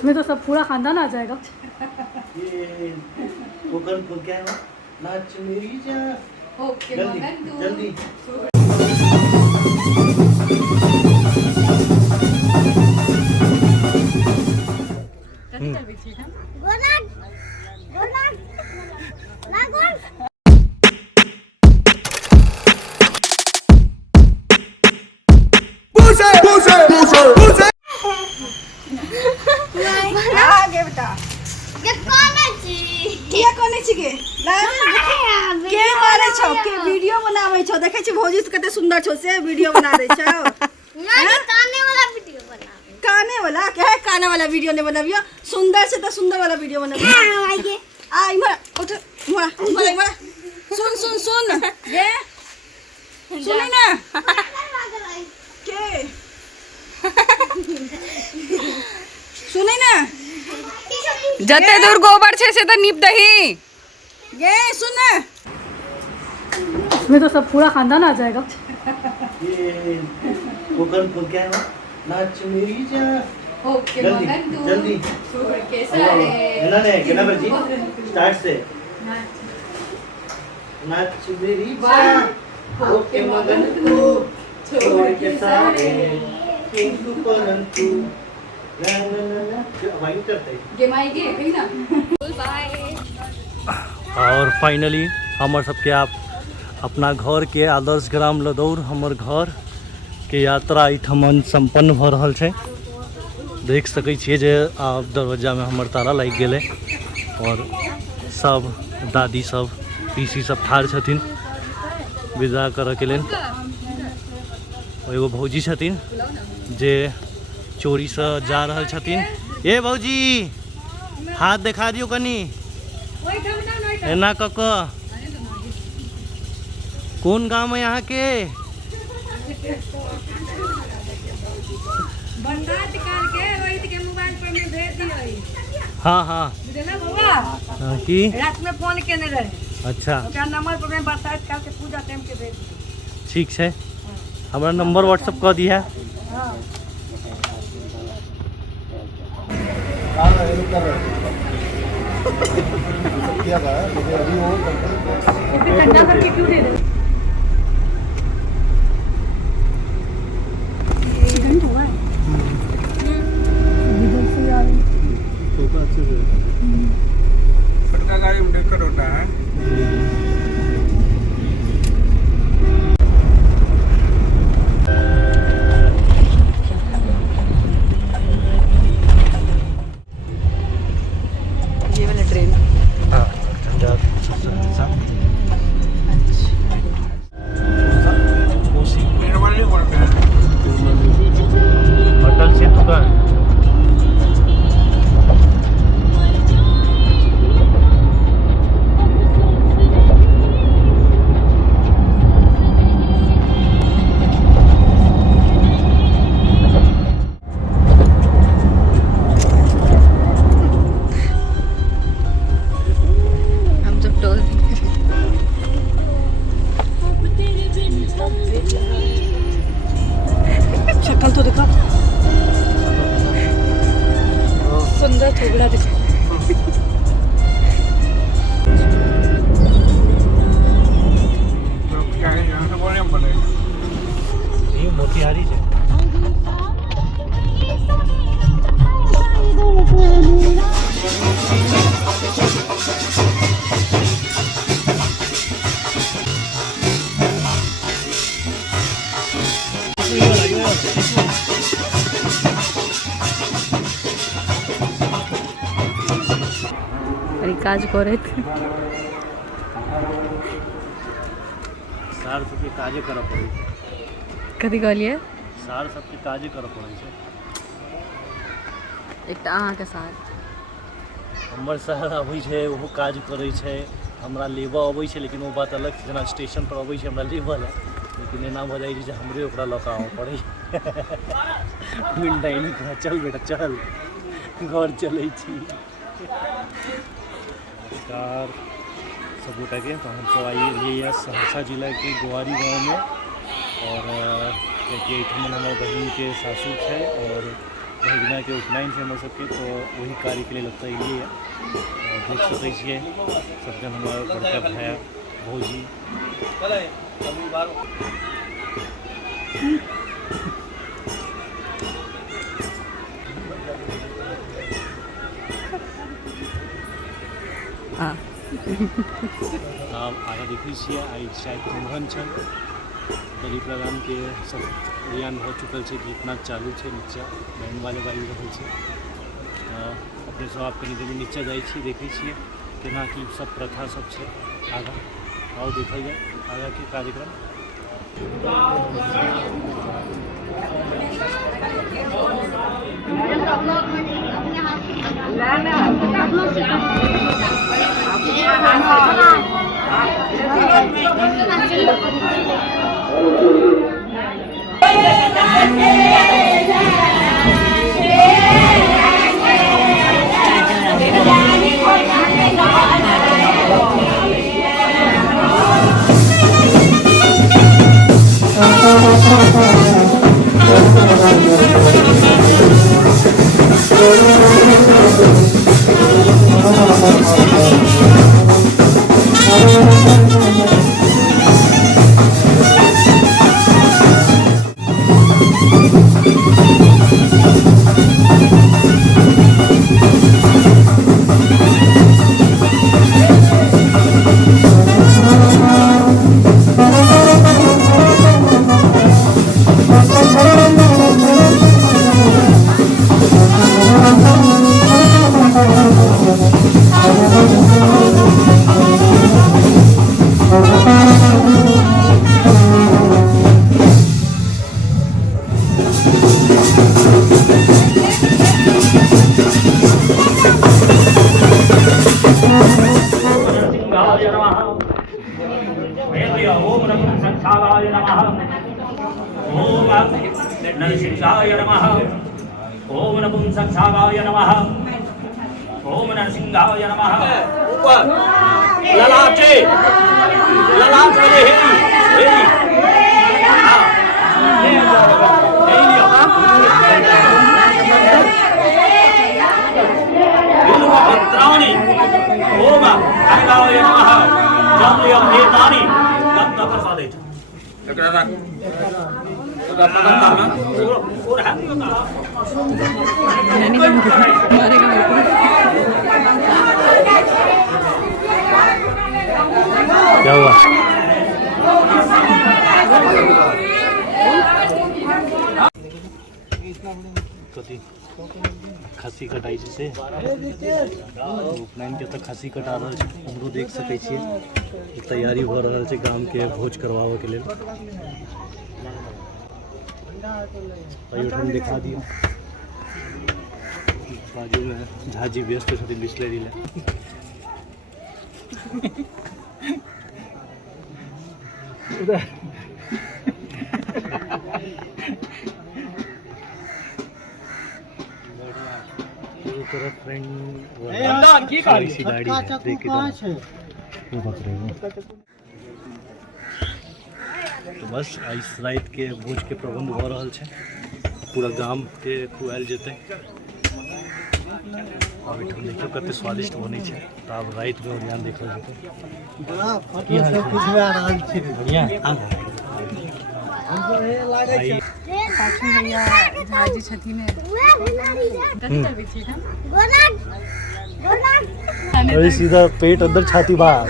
इसमें तो सब पूरा खानदान आ जाएगा। ये कोकन को क्या है नाच मेरी जान। ओके जल्दी जल्दी आगे बेटा किया कोने छिके के मारे छौ के वीडियो बनावे छौ देखे छी भौजी से कते सुंदर छौ से वीडियो बना दे छौ काने वाला क्या है काने वाला वीडियो ने बनाबियो सुंदर से तो सुंदर वाला वीडियो बनाबियो आ इमरा उठ मोरा सुन सुन सुन ये सुनी ना के सुनी ना जते दूर गोबर छे से तो नीप दही ये सुन ना इसमें तो सब पूरा खानदान आ जाएगा। ये कोकन को क्या है नाच मेरी जान। ओके जल्दी जल्दी छोड़ के सारे इन्होंने कितना बजी स्टार्ट से नाच मेरी जान ओके मगन तू छोड़ के सारे किंतु परंतु ना ना ना ना वाइन करते हैं गेम आई गे कहीं ना और फाइनली हमर सबके आप अपना घर के आदर्श ग्राम लदौर हमर घर के यात्रा एहिठमन संपन्न भ रहल छै। देख सकै छियै जे आब दरवाजा में हमर ताला लागि गेलै और सब दादी सब पीसी सब ठाढ़ छथिन विदा करऽ के लेल। एगो भौजी छथिन जे चोरी से जा रहल छथिन। ए भौजी हाथ देखा दियो कनी एना क क कौन गाँव है यहाँ के हाँ हाँ की रात में फोन केने रहे अच्छा ओकरा नंबर पर मैं बरसात काल के पूजा टाइम के भेज दी। ठीक है हमारा नंबर व्हाट्सएप कर दिया ठंडा करके क्यों दे रहे? गाड़ी में दिक्कत होता है। ये वाला ट्रेन होटल से दुकान हम सब टोल शक्ल तो देखो सुंदर थोबड़ा देखो यहाँ से बोले हम बने ये मोतिहारी से अरे काज करे सार सबके काजे करऽ पड़ै छै कथी कहलिए सार सबके काजे करऽ पड़ै छै एकटा अहाँ के साथ हमर शहर अबै छै ओहो काज करै छै हमरा लेबऽ अबै छै लेकिन वो बात अलग छै जेना स्टेशन पर अबै छै हमरा लेबऽ लए लेकिन एना भऽ जाइ छै जे हमरे ओकरा लऽ कऽ आबऽ पड़ै मिल नहीं चल बेटा चल घर चलै छी कार सबूता के तो हम सब आई रही सहरसा जिला के गोवारी गांव में और क्योंकि हमारे बहन के सासुर है और भजना के उपनयन से हमर सबके, तो वही कार्य के लिए लगता है ये है। और देख सकै छियै सब जन हमारा बड़का भाई भौजी आब आगे देखै छियै आई शायद कुम्भन छल बलि प्रदान के सब ज्ञान हो चुकल है, गीतनाद चालू है, नीचा बैंड वाले बाजि रहल छै। अपने सब आप कनी देर नीचा जाइ छी, देखै छियै केना की सब प्रथा सब छै आगा, और देखल जाए आगा के कार्यक्रम। नरसिंहाय नमः। ओम नपुंसकाय नमः। ओम नरसिंहाय नमः। ऊपर ललाटे ललाट वाले हेली हां ले लियो भद्राणि। ओम कनकाय नमः। जम्लियं एतानि दत्त प्रसादेत एकरा क्या हुआ? कथी खस्सी कटाई से उपनयन के तक खस्सी कटा रहल छै, हमरो देख सकै छियै तैयारी भ रहल छै गाम के भोज करवावे के लेल। अयोठन दिखा दियो बाजू में झाजी व्यस्त छथिन बिस्लेरी ले। तरफ फ्रेंड की गाड़ी है देख तो बस इस रात के भोज के प्रबंध हो रहा है, पूरा गांव के खुआल जेते। अभी देखियो कते स्वादिष्ट बनै छै, तो अब रात में ध्यान देखल जेते। की हाल छै? बढ़िया पाछू भैया झाजी छथिन अरे सीधा पेट अंदर छाती बाहर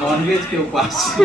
नॉनवेज के उपास